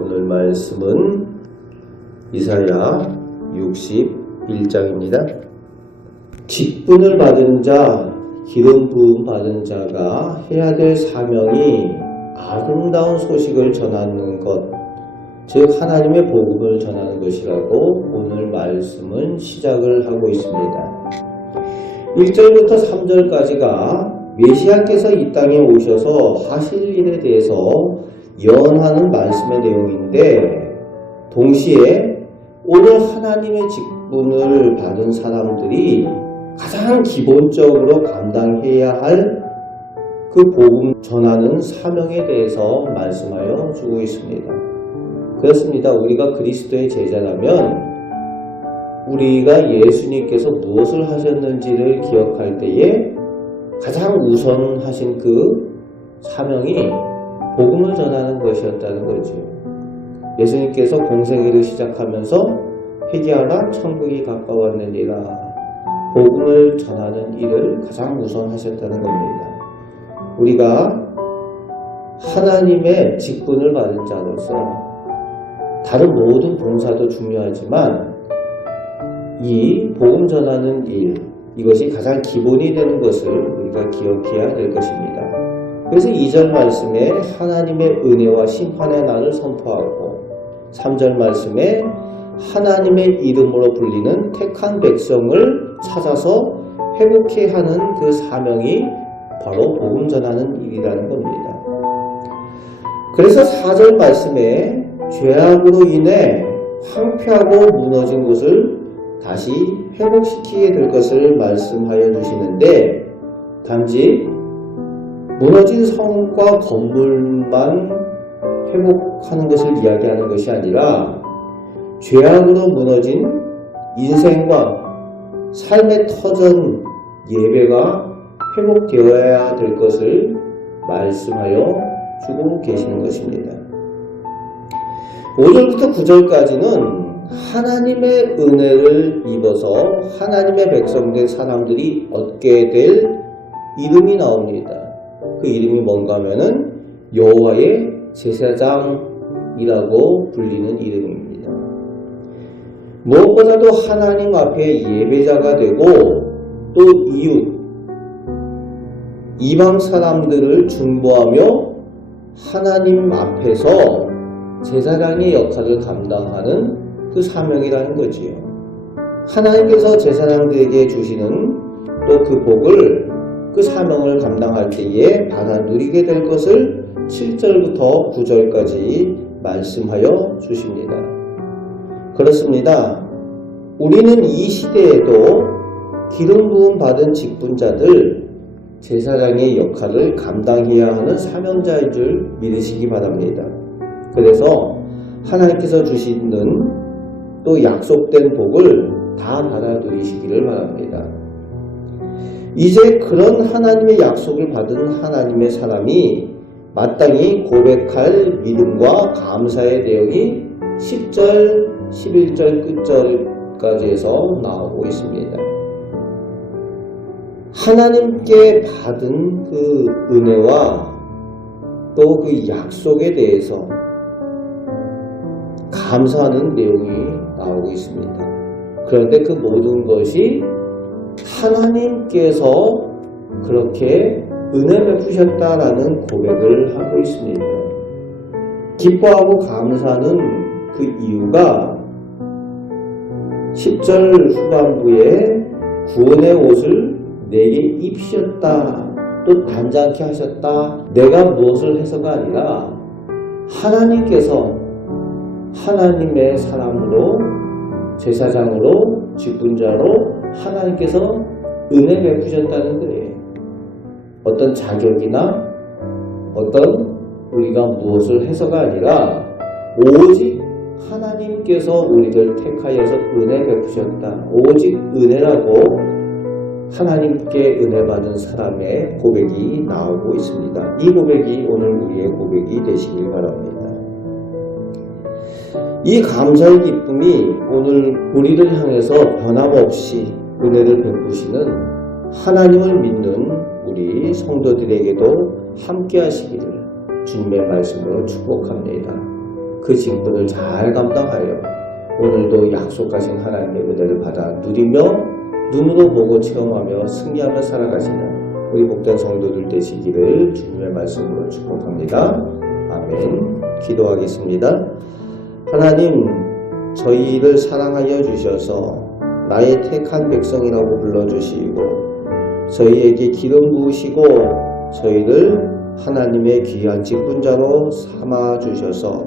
오늘 말씀은 이사야 61장입니다. 직분을 받은 자, 기름 부음 받은 자가 해야 될 사명이 아름다운 소식을 전하는 것, 즉 하나님의 복음을 전하는 것이라고 오늘 말씀은 시작을 하고 있습니다. 1절부터 3절까지가 메시아께서 이 땅에 오셔서 하실 일에 대해서 예언하는 말씀의 내용인데, 동시에 오늘 하나님의 직분을 받은 사람들이 가장 기본적으로 감당해야 할 그 복음 전하는 사명에 대해서 말씀하여 주고 있습니다. 그렇습니다. 우리가 그리스도의 제자라면 우리가 예수님께서 무엇을 하셨는지를 기억할 때에 가장 우선하신 그 사명이 복음을 전하는 것이었다는 거죠. 예수님께서 공생애를 시작하면서 회개하라 천국이 가까웠느니라, 복음을 전하는 일을 가장 우선하셨다는 겁니다. 우리가 하나님의 직분을 받은 자로서 다른 모든 봉사도 중요하지만 이 복음 전하는 일, 이것이 가장 기본이 되는 것을 우리가 기억해야 될 것입니다. 그래서 2절 말씀에 하나님의 은혜와 심판의 날을 선포하고, 3절 말씀에 하나님의 이름으로 불리는 택한 백성을 찾아서 회복해 하는 그 사명이 바로 복음 전하는 일이라는 겁니다. 그래서 4절 말씀에 죄악으로 인해 황폐하고 무너진 곳을 다시 회복시키게 될 것을 말씀하여 주시는데, 단지 무너진 성과 건물만 회복하는 것을 이야기하는 것이 아니라 죄악으로 무너진 인생과 삶의 터전 예배가 회복되어야 될 것을 말씀하여 주고 계시는 것입니다. 5절부터 9절까지는 하나님의 은혜를 입어서 하나님의 백성된 사람들이 얻게 될 이름이 나옵니다. 그 이름이 뭔가 하면은 여호와의 제사장이라고 불리는 이름입니다. 무엇보다도 하나님 앞에 예배자가 되고 또 이웃, 이방 사람들을 중보하며 하나님 앞에서 제사장의 역할을 감당하는 그 사명이라는 거지요. 하나님께서 제사장들에게 주시는 또 그 복을, 그 사명을 감당할 때에 받아 누리게 될 것을 7절부터 9절까지 말씀하여 주십니다. 그렇습니다. 우리는 이 시대에도 기름 부음 받은 직분자들, 제사장의 역할을 감당해야 하는 사명자인 줄 믿으시기 바랍니다. 그래서 하나님께서 주시는 또 약속된 복을 다 받아 누리시기를 바랍니다. 이제 그런 하나님의 약속을 받은 하나님의 사람이 마땅히 고백할 믿음과 감사의 내용이 10절, 11절 끝절까지에서 나오고 있습니다. 하나님께 받은 그 은혜와 또 그 약속에 대해서 감사하는 내용이 나오고 있습니다. 그런데 그 모든 것이 하나님께서 그렇게 은혜 베푸셨다라는 고백을 하고 있습니다. 기뻐하고 감사하는 그 이유가 10절 후반부에 구원의 옷을 내게 입히셨다, 또 단장케 하셨다, 내가 무엇을 해서가 아니라 하나님께서 하나님의 사람으로, 제사장으로, 직분자로 하나님께서 은혜 베푸셨다는 거예요. 어떤 자격이나 어떤 우리가 무엇을 해서가 아니라 오직 하나님께서 우리를 택하여서 은혜 베푸셨다, 오직 은혜라고 하나님께 은혜 받은 사람의 고백이 나오고 있습니다. 이 고백이 오늘 우리의 고백이 되시길 바랍니다. 이 감사의 기쁨이 오늘 우리를 향해서 변함없이 은혜를 베푸시는 하나님을 믿는 우리 성도들에게도 함께 하시기를 주님의 말씀으로 축복합니다. 그 직분을 잘 감당하여 오늘도 약속하신 하나님의 은혜를 받아 누리며 눈으로 보고 체험하며 승리하며 살아가시는 우리 복된 성도들 되시기를 주님의 말씀으로 축복합니다. 아멘. 기도하겠습니다. 하나님, 저희를 사랑하여 주셔서 나의 택한 백성이라고 불러주시고 저희에게 기름 부으시고 저희를 하나님의 귀한 직분자로 삼아주셔서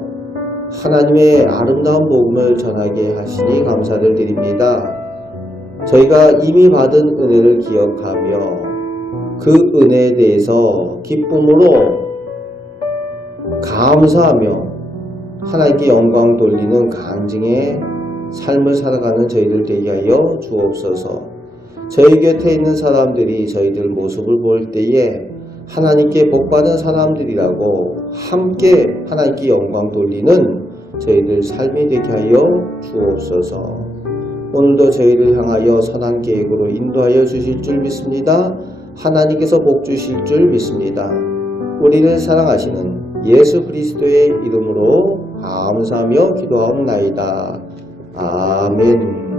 하나님의 아름다운 복음을 전하게 하시니 감사를 드립니다. 저희가 이미 받은 은혜를 기억하며 그 은혜에 대해서 기쁨으로 감사하며 하나님께 영광 돌리는 간증의 삶을 살아가는 저희들 되게 하여 주옵소서. 저희 곁에 있는 사람들이 저희들 모습을 볼 때에 하나님께 복받은 사람들이라고 함께 하나님께 영광 돌리는 저희들 삶이 되게 하여 주옵소서. 오늘도 저희를 향하여 선한 계획으로 인도하여 주실 줄 믿습니다. 하나님께서 복 주실 줄 믿습니다. 우리를 사랑하시는 예수 그리스도의 이름으로 감사하며 기도하옵나이다. 아멘.